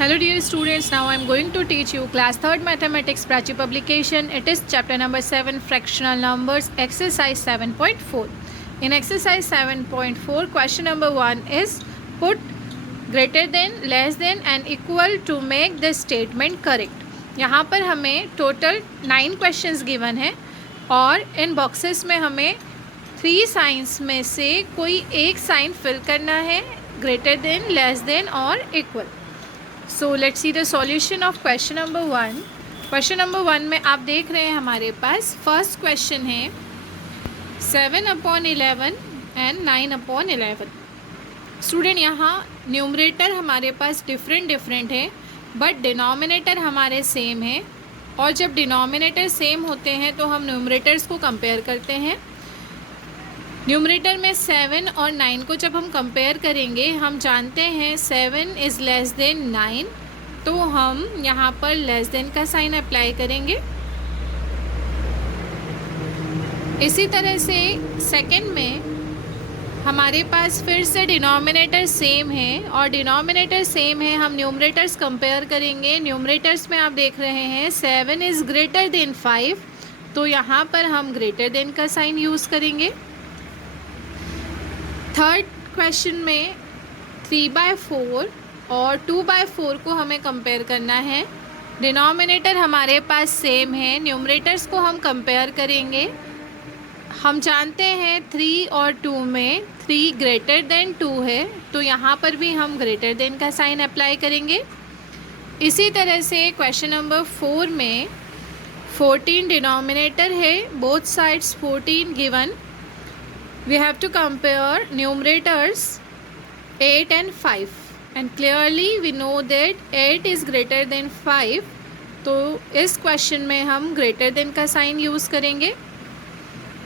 Hello dear students, now I am going to teach you class 3rd mathematics Prachi publication. It is chapter number 7 fractional numbers exercise 7.4. In exercise 7.4 question number 1 is put greater than, less than and equal to make the statement correct. यहाँ पर हमें total 9 questions given है और इन boxes में हमें 3 science में से कोई एक साइन फिल करना है, greater than, less than और equal. So let's see the solution of question number 1. Question number 1 में आप देख रहे हैं हमारे पास फर्स्ट क्वेश्चन है 7/11 एंड 9/11. स्टूडेंट यहाँ न्यूमरेटर हमारे पास डिफरेंट है बट डिनोमिनेटर हमारे सेम है, और जब डिनोमिनेटर सेम होते हैं तो हम न्यूमरेटर्स को कंपेयर करते हैं. न्यूमरेटर में 7 और 9 को जब हम कंपेयर करेंगे, हम जानते हैं 7 इज़ लेस देन 9, तो हम यहाँ पर लेस देन का साइन अप्लाई करेंगे. इसी तरह से सेकंड में हमारे पास फिर से डिनोमिनेटर सेम है और डिनोमिनेटर सेम है, हम न्यूमरेटर्स कंपेयर करेंगे. न्यूमरेटर्स में आप देख रहे हैं 7 इज़ ग्रेटर देन 5, तो यहाँ पर हम ग्रेटर देन का साइन यूज़ करेंगे. थर्ड क्वेश्चन में 3/4 और 2/4 को हमें कंपेयर करना है. डिनोमिनेटर हमारे पास सेम है, न्यूमरेटर्स को हम कंपेयर करेंगे. हम जानते हैं 3 और 2 में 3 ग्रेटर देन 2 है, तो यहाँ पर भी हम ग्रेटर देन का साइन अप्लाई करेंगे. इसी तरह से क्वेश्चन नंबर 4 में 14 डिनोमिनेटर है, both sides 14 given. We have to compare numerators 8 and 5 and clearly we know that 8 is greater than 5, तो इस क्वेश्चन में हम greater than का साइन यूज़ करेंगे.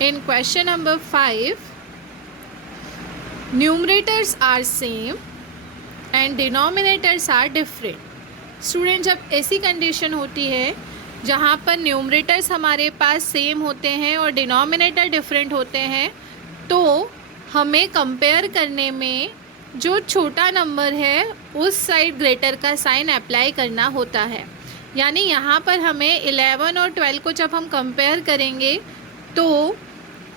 In question number 5 numerators are same and denominators are different. Student जब ऐसी condition होती है जहाँ पर न्यूमरेटर्स हमारे पास सेम होते हैं और डिनोमिनेटर डिफरेंट होते हैं, तो हमें कंपेयर करने में जो छोटा नंबर है उस साइड ग्रेटर का साइन अप्लाई करना होता है. यानी यहाँ पर हमें 11 और 12 को जब हम कंपेयर करेंगे तो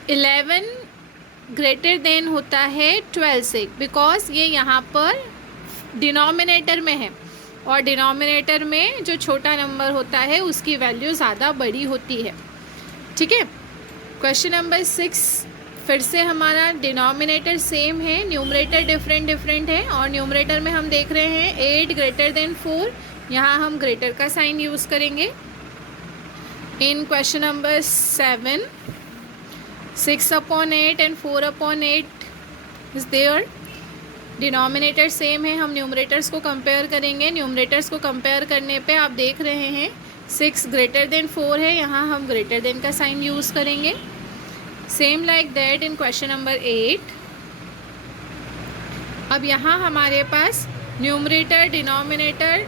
11 ग्रेटर देन होता है 12 से, बिकॉज ये यहाँ पर डिनोमिनेटर में है और डिनोमिनेटर में जो छोटा नंबर होता है उसकी वैल्यू ज़्यादा बड़ी होती है. ठीक है. क्वेश्चन नंबर 6 फिर से हमारा डिनोमिनेटर सेम है, न्यूमरेटर डिफरेंट है और न्यूमरेटर में हम देख रहे हैं 8 ग्रेटर देन 4, यहाँ हम ग्रेटर का साइन यूज़ करेंगे. In question number 7 6/8 and 4/8 is there. Denominator same है, हम न्यूमरेटर्स को कंपेयर करेंगे. न्यूमरेटर्स को कंपेयर करने पे आप देख रहे हैं 6 ग्रेटर देन 4 है, यहाँ हम ग्रेटर देन का साइन यूज़ करेंगे. Same like that in question number 8. अब यहाँ हमारे पास न्यूमरेटर डिनोमिनेटर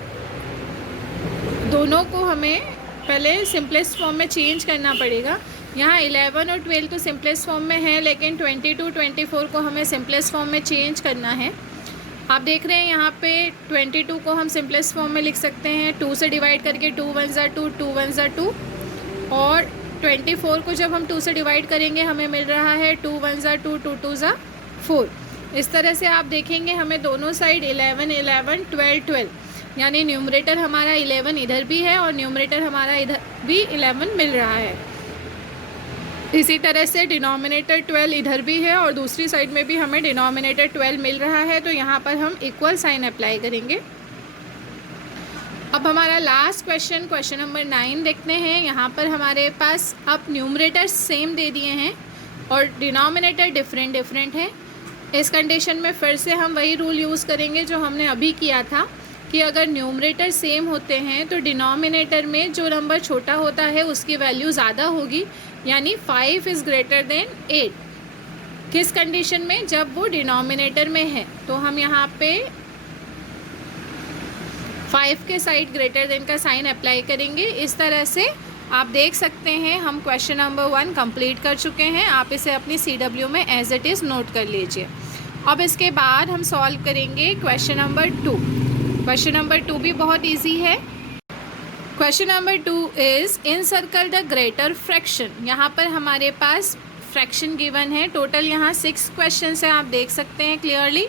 दोनों को हमें पहले सिंपलेस्ट फॉर्म में चेंज करना पड़ेगा. यहाँ 11 और 12 तो सिंपलेस्ट फॉर्म में है, लेकिन 22 24 को हमें सिंपलेस्ट फॉर्म में चेंज करना है. आप देख रहे हैं यहाँ पे 22 को हम सिंपलेस्ट फॉर्म में लिख सकते हैं 2 से डिवाइड करके 2 1 2 2 1 2, और 24 को जब हम 2 से डिवाइड करेंगे हमें मिल रहा है 2 1 2 2 2 4. इस तरह से आप देखेंगे हमें दोनों साइड 11 11 12 12, यानी न्यूमरेटर हमारा 11 इधर भी है और न्यूमरेटर हमारा इधर भी 11 मिल रहा है. इसी तरह से डिनोमिनेटर 12 इधर भी है और दूसरी साइड में भी हमें डिनोमिनेटर 12 मिल रहा है, तो यहाँ पर हम इक्वल साइन अप्लाई करेंगे. अब हमारा लास्ट क्वेश्चन नंबर 9 देखते हैं. यहाँ पर हमारे पास अब न्यूमरेटर सेम दे दिए हैं और डिनोमिनेटर डिफरेंट है. इस कंडीशन में फिर से हम वही रूल यूज़ करेंगे जो हमने अभी किया था कि अगर न्यूमरेटर सेम होते हैं तो डिनोमिनेटर में जो नंबर छोटा होता है उसकी वैल्यू ज़्यादा होगी. यानी 5 इज़ ग्रेटर देन 8. किस कंडीशन में? जब वो डिनोमिनेटर में है, तो हम यहाँ पे 5 के साइड ग्रेटर देन का साइन अप्लाई करेंगे. इस तरह से आप देख सकते हैं हम क्वेश्चन नंबर 1 कंप्लीट कर चुके हैं. आप इसे अपनी CW में एज इट इज़ नोट कर लीजिए. अब इसके बाद हम सॉल्व करेंगे क्वेश्चन नंबर 2. क्वेश्चन नंबर 2 भी बहुत ईजी है। Question number 2 is in circle the greater fraction. यहाँ पर हमारे पास फ्रैक्शन गिवन है। टोटल यहाँ 6 क्वेश्चन है, आप देख सकते हैं क्लियरली।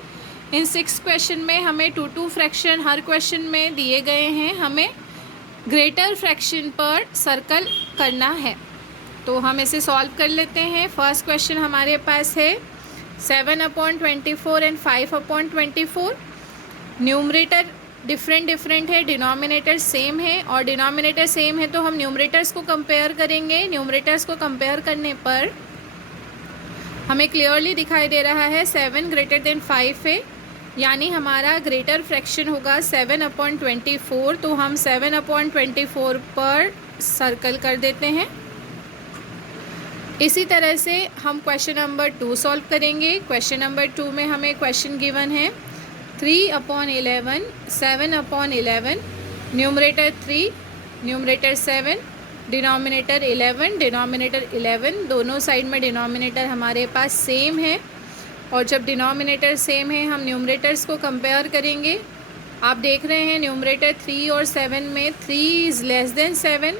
इन 6 क्वेश्चन में हमें 2 फ्रैक्शन हर क्वेश्चन में दिए गए हैं। हमें ग्रेटर फ्रैक्शन पर सर्कल करना है, तो हम इसे सॉल्व कर लेते हैं। फर्स्ट क्वेश्चन हमारे पास है 7/24 एंड 5/24। न्यूमरेटर डिफरेंट है, डिनोमिनेटर सेम है, और डिनोमिनेटर सेम है तो हम न्यूमरेटर्स को कंपेयर करेंगे। न्यूमरेटर्स को कंपेयर करने पर हमें क्लियरली दिखाई दे रहा है 7 ग्रेटर देन 5 है, यानी हमारा ग्रेटर फ्रैक्शन होगा 7/24। तो हम 7/24 पर सर्कल कर देते हैं। इसी तरह से हम क्वेश्चन नंबर 2 सॉल्व करेंगे। क्वेश्चन नंबर 2 में हमें क्वेश्चन गिवन है 3/11, 7/11, न्यूमरेटर 3, न्यूमरेटर 7, डिनोमिनेटर 11, दोनों साइड में डिनोमिनेटर हमारे पास सेम है। और जब डिनोमिनेटर सेम है हम न्यूमरेटर्स को कंपेयर करेंगे। आप देख रहे हैं न्यूमरेटर 3 और 7 में 3 इज़ लेस देन 7,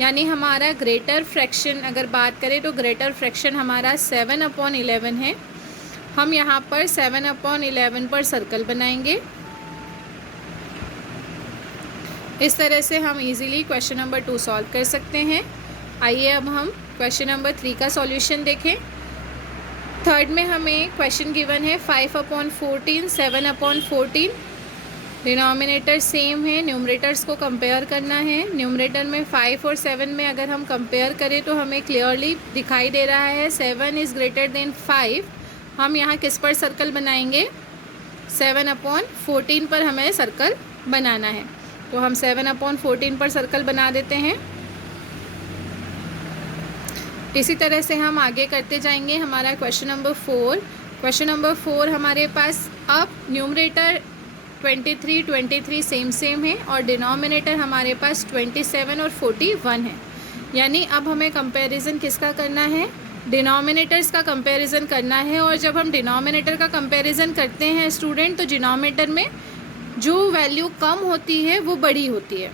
यानी हमारा ग्रेटर फ्रैक्शन अगर बात करें तो ग्रेटर फ्रैक्शन हमारा 7/11 है। हम यहाँ पर 7/11 पर सर्कल बनाएंगे। इस तरह से हम इजीली क्वेश्चन नंबर 2 सॉल्व कर सकते हैं। आइए अब हम क्वेश्चन नंबर 3 का सॉल्यूशन देखें। थर्ड में हमें क्वेश्चन गिवन है 5/14, 7/14। डिनोमिनेटर सेम है, न्यूमरेटर्स को कंपेयर करना है। न्यूमरेटर में 5 और 7 में अगर हम कंपेयर करें तो हमें क्लियरली दिखाई दे रहा है 7 इज़ ग्रेटर देन 5। हम यहाँ किस पर सर्कल बनाएंगे? 7/14 पर हमें सर्कल बनाना है, तो हम 7/14 पर सर्कल बना देते हैं। इसी तरह से हम आगे करते जाएंगे। हमारा क्वेश्चन नंबर 4। क्वेश्चन नंबर 4 हमारे पास अब न्यूमरेटर 23 सेम है, और डिनोमिनेटर हमारे पास 27 और 41 है। यानी अब हमें कंपैरिजन किसका करना है? डिनोमिनेटर्स का कंपैरिजन करना है। और जब हम डिनोमिनेटर का कंपैरिजन करते हैं स्टूडेंट, तो डिनोमिनेटर में जो वैल्यू कम होती है वो बड़ी होती है।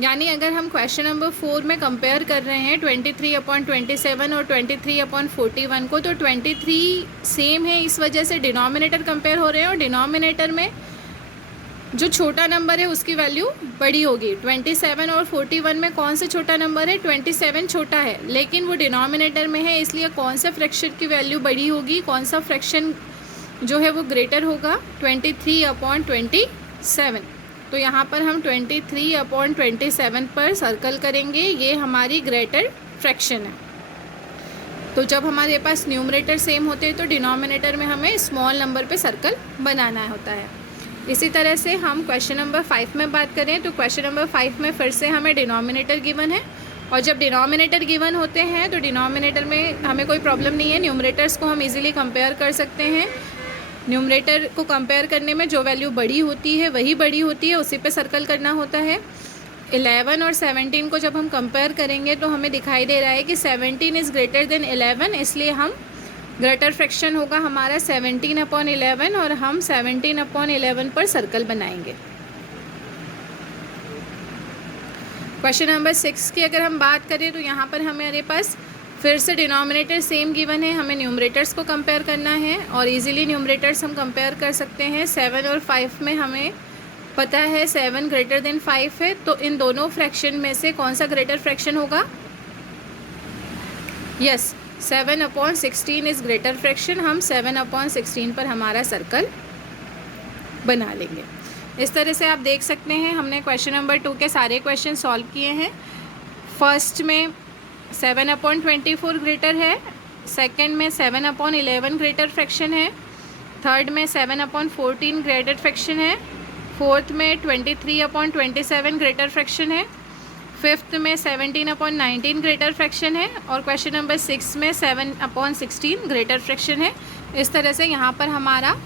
यानी अगर हम क्वेश्चन नंबर 4 में कंपेयर कर रहे हैं 23/27 और 23/41 को, तो 23 सेम है, इस वजह से डिनोमिनेटर कंपेयर हो रहे हैं। और डिनोमिनेटर में जो छोटा नंबर है उसकी वैल्यू बड़ी होगी। 27 और 41 में कौन सा छोटा नंबर है? 27 छोटा है, लेकिन वो डिनोमिनेटर में है, इसलिए कौन सा फ्रैक्शन की वैल्यू बड़ी होगी, कौन सा फ्रैक्शन जो है वो ग्रेटर होगा? 23/27। तो यहाँ पर हम 23/27 पर सर्कल करेंगे। ये हमारी ग्रेटर फ्रैक्शन है। तो जब हमारे पास न्यूमरेटर सेम होते हैं तो डिनोमिनेटर में हमें स्मॉल नंबर पे सर्कल बनाना होता है। इसी तरह से हम क्वेश्चन नंबर 5 में बात करें तो क्वेश्चन नंबर 5 में फिर से हमें डिनोमिनेटर गिवन है, और जब डिनोमिनेटर गिवन होते हैं तो डिनोमिनेटर में हमें कोई प्रॉब्लम नहीं है। न्यूमरेटर्स को हम इजीली कंपेयर कर सकते हैं। न्यूमरेटर को कंपेयर करने में जो वैल्यू बड़ी होती है वही बड़ी होती है, उसी पे सर्कल करना होता है। 11 और 17 को जब हम कंपेयर करेंगे तो हमें दिखाई दे रहा है कि 17 इज़ ग्रेटर देन 11, इसलिए हम ग्रेटर फ्रैक्शन होगा हमारा 17/11, और हम 17/11 पर सर्कल बनाएंगे। क्वेश्चन नंबर 6 की अगर हम बात करें तो यहाँ पर हमारे पास फिर से डिनोमिनेटर सेम गिवन है, हमें न्यूमरेटर्स को कंपेयर करना है, और इजीली न्यूमरेटर्स हम कंपेयर कर सकते हैं। 7 और 5 में हमें पता है 7 ग्रेटर देन 5 है, तो इन दोनों फ्रैक्शन में से कौन सा ग्रेटर फ्रैक्शन होगा? Yes, 7/16 is greater fraction. हम 7/16 पर हमारा सर्कल बना लेंगे। इस तरह से आप देख सकते हैं हमने क्वेश्चन नंबर 2 के सारे क्वेश्चन सॉल्व किए हैं। फर्स्ट में 7/24 ग्रेटर है, सेकंड में 7/11 ग्रेटर फ्रैक्शन है, थर्ड में 7/14 ग्रेटर फ्रैक्शन है, फोर्थ में 23/27 ग्रेटर फ्रैक्शन है, फिफ्थ में 17/19 ग्रेटर फ्रैक्शन है, और क्वेश्चन नंबर 6 में 7/16 ग्रेटर फ्रैक्शन है। इस तरह से यहाँ पर हमारा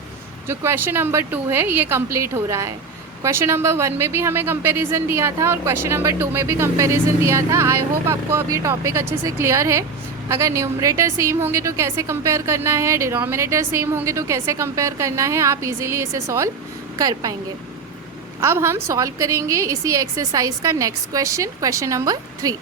जो क्वेश्चन नंबर 2 है ये कंप्लीट हो रहा है। क्वेश्चन नंबर 1 में भी हमें कंपैरिजन दिया था और क्वेश्चन नंबर 2 में भी कंपैरिजन दिया था। आई होप आपको अब ये टॉपिक अच्छे से क्लियर है। अगर न्यूमरेटर सेम होंगे तो कैसे कंपेयर करना है, डिनोमिनेटर सेम होंगे तो कैसे कंपेयर करना है, आप इजीली इसे सॉल्व कर पाएंगे। अब हम सॉल्व करेंगे इसी एक्सरसाइज का next question, question number 3।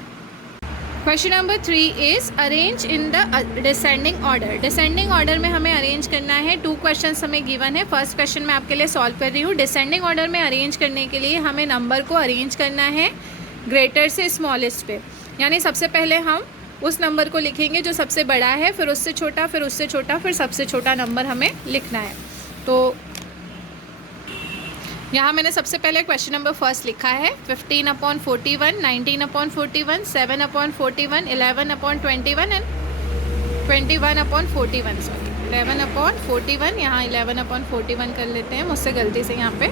Question number 3 is arrange in the descending order. Descending order में हमें अरेंज करना है। 2 क्वेश्चंस हमें गिवन है। फर्स्ट क्वेश्चन मैं आपके लिए सॉल्व कर रही हूँ। डिसेंडिंग ऑर्डर में अरेंज करने के लिए हमें नंबर को अरेंज करना है ग्रेटर से स्मॉलेस्ट पे, यानी सबसे पहले हम उस नंबर को लिखेंगे जो सबसे बड़ा है, फिर उससे छोटा, फिर उससे छोटा, फिर सबसे छोटा नंबर हमें लिखना है। तो यहाँ मैंने सबसे पहले क्वेश्चन नंबर फर्स्ट लिखा है 15/41, 19/41, 7/41, 11/21 एंड 21/41। सॉरी 11/41, यहाँ 11/41 कर लेते हैं मुझसे गलती से यहाँ पे।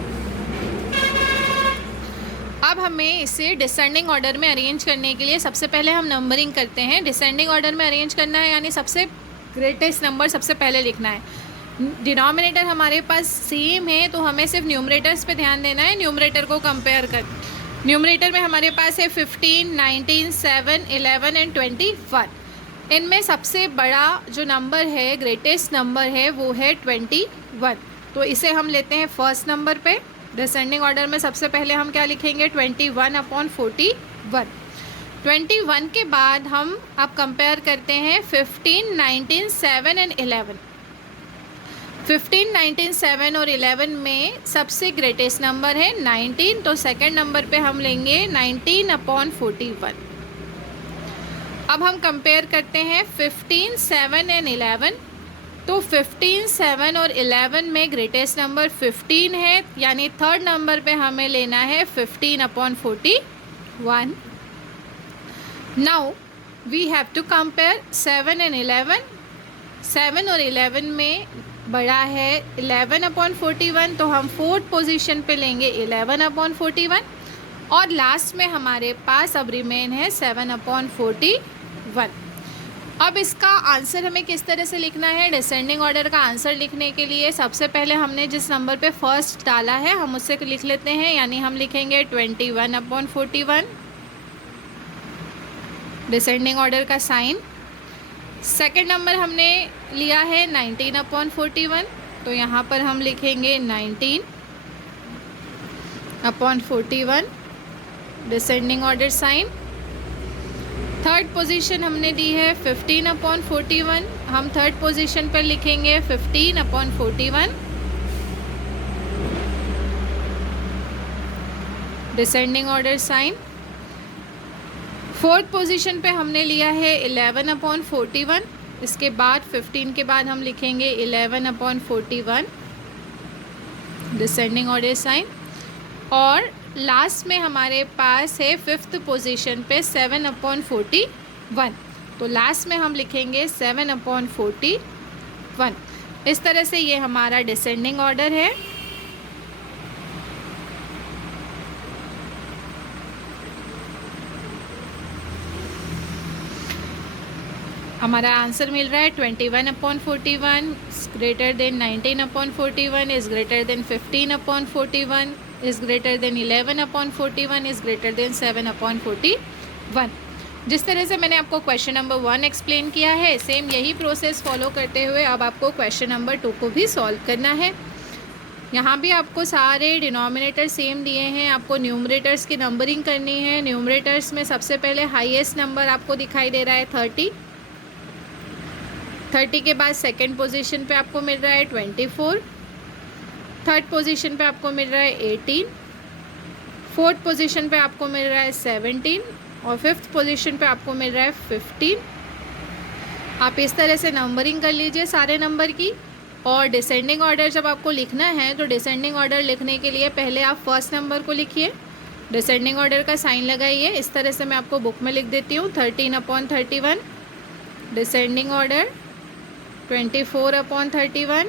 अब हमें इसे डिसेंडिंग ऑर्डर में अरेंज करने के लिए सबसे पहले हम नंबरिंग करते हैं। डिसेंडिंग ऑर्डर में अरेंज करना है यानी सबसे ग्रेटेस्ट नंबर सबसे पहले लिखना है। डिनोमिनेटर हमारे पास सेम है तो हमें सिर्फ न्यूमरेटर्स पे ध्यान देना है, न्यूमरेटर को कंपेयर कर। न्यूमरेटर में हमारे पास है 15, 19, 7, 11 एंड 21। इनमें सबसे बड़ा जो नंबर है, ग्रेटेस्ट नंबर है, वो है 21। तो इसे हम लेते हैं फर्स्ट नंबर पे। डिसेंडिंग ऑर्डर में सबसे पहले हम क्या लिखेंगे 21/41। 21 के बाद हम अब कंपेयर करते हैं 15, 19, 7 एंड 11। 15, 19, 7 और 11 में सबसे ग्रेटेस्ट नंबर है 19, तो सेकंड नंबर पे हम लेंगे 19/41। अब हम कंपेयर करते हैं 15, 7 एंड 11। तो 15, 7 और 11 में ग्रेटेस्ट नंबर 15 है, यानी थर्ड नंबर पे हमें लेना है 15/41। Now we have to compare 7 and 11। 7 और 11 में बड़ा है 11/41, तो हम फोर्थ पोजीशन पे लेंगे 11/41 और लास्ट में हमारे पास अब रिमेन है 7/41। अब इसका आंसर हमें किस तरह से लिखना है? डिसेंडिंग ऑर्डर का आंसर लिखने के लिए सबसे पहले हमने जिस नंबर पे फर्स्ट डाला है हम उससे लिख लेते हैं, यानी हम लिखेंगे 21/41 डिसेंडिंग ऑर्डर का साइन। सेकेंड नंबर हमने लिया है 19/41, तो यहाँ पर हम लिखेंगे 19/41 descending order sign. Third position हमने दी है 15/41, हम थर्ड पोजीशन पर लिखेंगे 15/41 descending order sign. Fourth position पे हमने लिया है 11/41, इसके बाद 15 के बाद हम लिखेंगे 11/41 डिसेंडिंग ऑर्डर साइन। और लास्ट में हमारे पास है फिफ्थ पोजीशन पे 7/41, तो लास्ट में हम लिखेंगे 7/41। इस तरह से ये हमारा डिसेंडिंग ऑर्डर है। हमारा आंसर मिल रहा है 21/41 greater than 19/41 is greater than 15/41 is greater than 11/41 is greater than 7/41। जिस तरह से मैंने आपको क्वेश्चन नंबर 1 एक्सप्लेन किया है, सेम यही प्रोसेस फॉलो करते हुए अब आपको क्वेश्चन नंबर 2 को भी सॉल्व करना है। यहाँ भी आपको सारे डिनोमिनेटर सेम दिए हैं, आपको न्यूमरेटर्स की नंबरिंग करनी है। न्यूमरेटर्स में सबसे पहले हाईएस्ट नंबर आपको दिखाई दे रहा है 30 के बाद सेकंड पोजीशन पे आपको मिल रहा है 24, थर्ड पोजीशन पे आपको मिल रहा है 18, फोर्थ पोजीशन पे आपको मिल रहा है 17 और फिफ्थ पोजीशन पे आपको मिल रहा है 15। आप इस तरह से नंबरिंग कर लीजिए सारे नंबर की। और डिसेंडिंग ऑर्डर जब आपको लिखना है तो डिसेंडिंग ऑर्डर लिखने के लिए पहले आप फर्स्ट नंबर को लिखिए, डिसेंडिंग ऑर्डर का साइन लगाइए। इस तरह से मैं आपको बुक में लिख देती हूँ 13/31 descending order, 24/31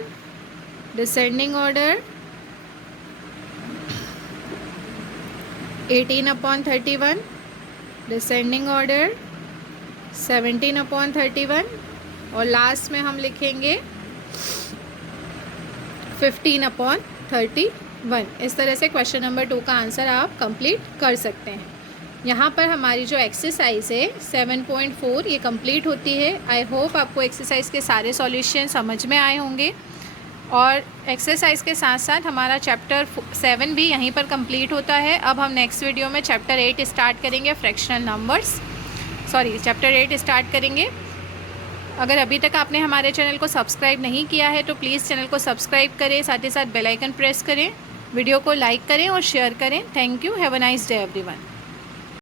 descending order, 18/31 descending order, 17/31 और लास्ट में हम लिखेंगे 15/31। इस तरह से क्वेश्चन नंबर 2 का आंसर आप कंप्लीट कर सकते हैं। यहाँ पर हमारी जो एक्सरसाइज है 7.4 ये कंप्लीट होती है। आई होप आपको एक्सरसाइज के सारे सॉल्यूशन समझ में आए होंगे और एक्सरसाइज के साथ साथ हमारा चैप्टर 7 भी यहीं पर कंप्लीट होता है। अब हम नेक्स्ट वीडियो में चैप्टर 8 स्टार्ट करेंगे, फ्रैक्शनल नंबर्स, चैप्टर 8 स्टार्ट करेंगे। अगर अभी तक आपने हमारे चैनल को सब्सक्राइब नहीं किया है तो प्लीज़ चैनल को सब्सक्राइब करें, साथ ही साथ बेल आइकन प्रेस करें, वीडियो को लाइक करें और शेयर करें। Thank you. Have a nice day everyone.